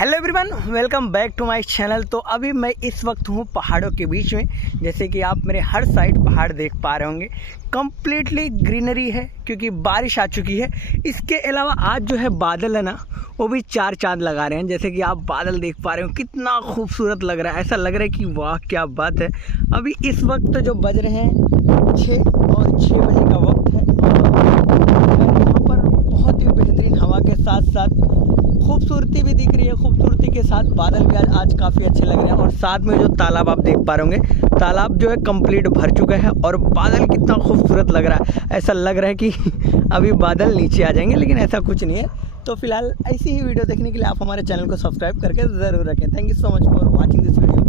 Hello everyone, welcome back to my channel. तो अभी मैं इस वक्त हूँ पहाड़ों के बीच में। जैसे कि आप मेरे हर साइड पहाड़ देख पा रहे होंगे, कम्प्लीटली ग्रीनरी है क्योंकि बारिश आ चुकी है। इसके अलावा आज जो है बादल है ना, वो भी चार चांद लगा रहे हैं। जैसे कि आप बादल देख पा रहे हो, कितना खूबसूरत लग रहा है। ऐसा लग रहा है कि वाह क्या बात है। अभी इस वक्त जो बज रहे हैं 6 बजे का वक्त है और यहाँ पर बहुत ही बेहतरीन हवा के साथ साथ खूबसूरती भी दिख रही है। खूबसूरती के साथ बादल भी आज काफ़ी अच्छे लग रहे हैं। और साथ में जो तालाब आप देख पा रहे होंगे, तालाब जो है कंप्लीट भर चुका है और बादल कितना खूबसूरत लग रहा है। ऐसा लग रहा है कि अभी बादल नीचे आ जाएंगे, लेकिन ऐसा कुछ नहीं है। तो फिलहाल ऐसी ही वीडियो देखने के लिए आप हमारे चैनल को सब्सक्राइब करके ज़रूर रखें। Thank you so much for watching this video.